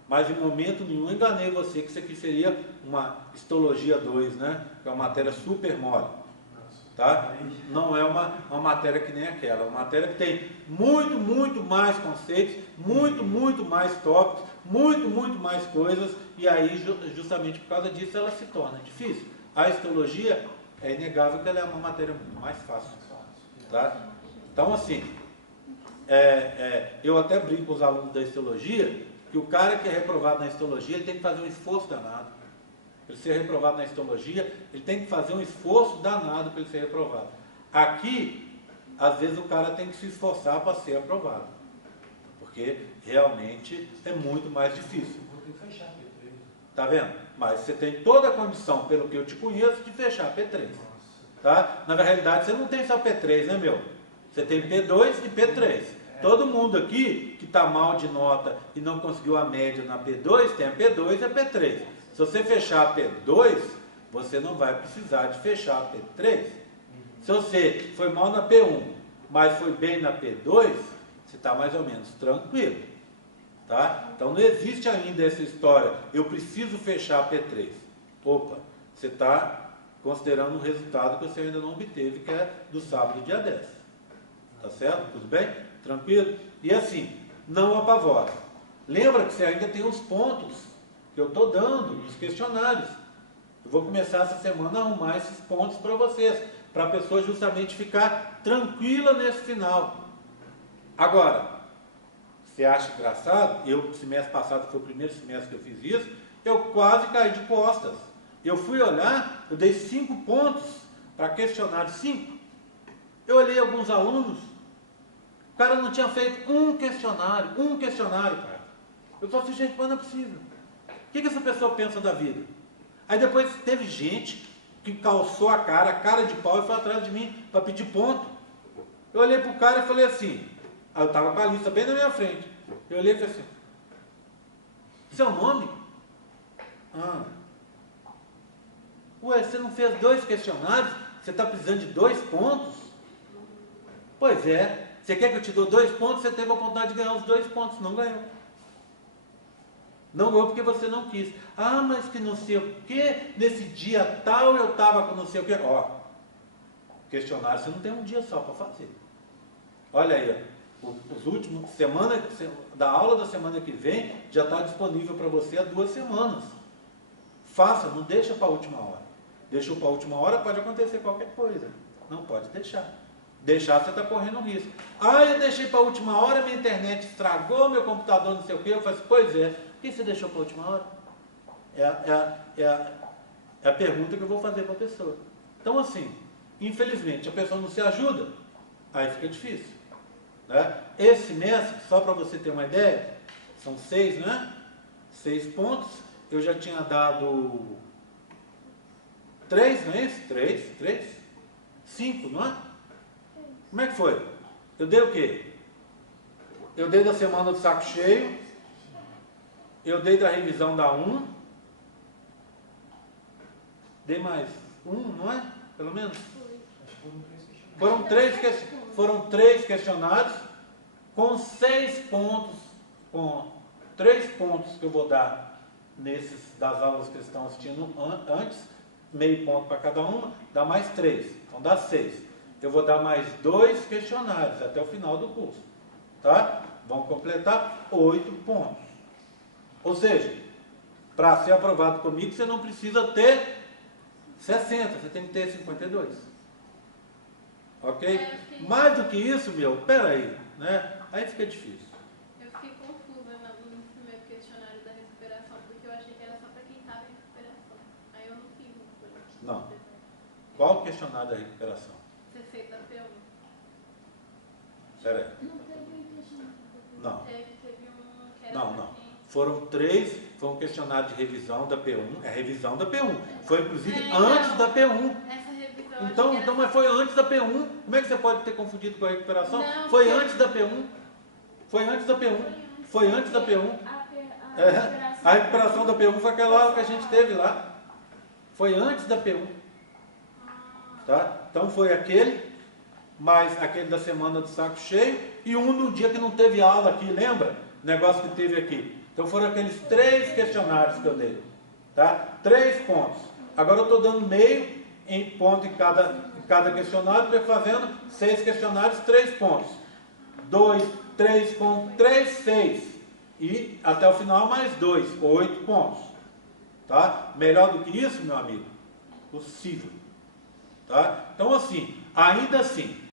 Mas em momento nenhum enganei você que isso aqui seria uma histologia 2, né? Que é uma matéria super mole. Tá? Não é uma matéria que nem aquela, é uma matéria que tem muito mais conceitos, muito mais tópicos, muito mais coisas, e aí justamente por causa disso ela se torna difícil. A histologia é inegável que ela é uma matéria muito mais fácil. Tá? Então assim, eu até brinco com os alunos da histologia, que o cara que é reprovado na histologia, ele tem que fazer um esforço danado. Para ele ser reprovado na histologia, ele tem que fazer um esforço danado para ele ser reprovado. Aqui, às vezes o cara tem que se esforçar para ser aprovado, porque realmente é muito mais difícil. Tá vendo? Mas você tem toda a condição, pelo que eu te conheço, de fechar P3. Tá? Na realidade, você não tem só P3, né, meu? Você tem P2 e P3. Todo mundo aqui que está mal de nota e não conseguiu a média na P2, tem a P2 e a P3. Se você fechar a P2, você não vai precisar de fechar a P3. Se você foi mal na P1, mas foi bem na P2, você está mais ou menos tranquilo. Tá? Então não existe ainda essa história, eu preciso fechar a P3. Opa, você está considerando um resultado que você ainda não obteve, que é do sábado, dia 10. Tá certo? Tudo bem? Tranquilo? E assim, não apavora. Lembra que você ainda tem os pontos que eu estou dando nos questionários. Eu vou começar essa semana a arrumar esses pontos para vocês, para a pessoa justamente ficar tranquila nesse final. Agora, você acha engraçado? Semestre passado foi o primeiro semestre que eu fiz isso, eu quase caí de costas. Eu fui olhar, eu dei 5 pontos para questionário, 5. Eu olhei alguns alunos, o cara não tinha feito um questionário, cara. Eu falei assim, gente, mas não é possível. O que essa pessoa pensa da vida? Aí depois teve gente que calçou a cara de pau e foi atrás de mim para pedir ponto. Eu olhei para o cara e falei assim, aí eu estava com a lista bem na minha frente. Eu olhei e falei assim, seu nome? Ué, você não fez 2 questionários? Você está precisando de 2 pontos? Pois é, você quer que eu te dou 2 pontos? Você teve a oportunidade de ganhar os 2 pontos, não ganhou. Não ganhou porque você não quis. Ah, mas que não sei o que, nesse dia tal eu estava com não sei o que. Ó, questionário você não tem um dia só para fazer. Olha aí, ó, os últimos, da aula da semana que vem, já está disponível para você há 2 semanas. Faça, não deixa para a última hora. Deixou para a última hora, pode acontecer qualquer coisa. Não pode deixar. Deixar, você está correndo um risco. Ah, eu deixei para a última hora, minha internet estragou, meu computador não sei o que. Eu falei assim, pois é. Por que você deixou para a última hora? É a pergunta que eu vou fazer para a pessoa. Então, assim, infelizmente, a pessoa não se ajuda, aí fica difícil. Né? Esse semestre, só para você ter uma ideia, são 6, né? 6 pontos. Eu já tinha dado 3, não é isso? 3? 5, não é? Como é que foi? Eu dei o quê? Eu dei da semana do saco cheio, eu dei da revisão da 1, dei mais 1, não é? Pelo menos? Foram 3 questionários com 6 pontos, com 3 pontos que eu vou dar nesses das aulas que estão assistindo antes, meio ponto para cada uma, dá mais 3, então dá 6. Eu vou dar mais 2 questionários até o final do curso, tá? Vão completar 8 pontos. Ou seja, para ser aprovado comigo, você não precisa ter 60, você tem que ter 52. Ok? Mais do que isso, peraí, né? Aí fica difícil. Eu fiquei confusa no primeiro questionário da recuperação, porque eu achei que era só para quem estava em recuperação. Aí eu não fiz uma coisa. Não. Qual o questionário da recuperação? Você fez da P1. Peraí. Não teve um questionário. Não. Teve um que era Não, pra não. quem- Foram 3, foi um questionário de revisão da P1, é revisão da P1. Foi inclusive É, antes não. da P1. Essa revisão. eu Então, achei que era- mas foi antes da P1. Como é que você pode ter confundido com a recuperação? Não, Foi porque- antes da P1. Foi antes da P1. Foi antes da P1. A recuperação da P1 foi aquela que a gente teve lá. Foi antes da P1. Tá? Então foi aquele, mais aquele da semana do saco cheio, e um no dia que não teve aula aqui, lembra? Negócio que teve aqui. Então foram aqueles 3 questionários que eu dei. Tá? 3 pontos. Agora eu estou dando meio em ponto em cada questionário, fazendo 6 questionários, 3 pontos. 2, 3 pontos, 3, 6. E até o final mais 2, 8 pontos. Tá? Melhor do que isso, meu amigo? Possível. Tá? Então assim, ainda assim,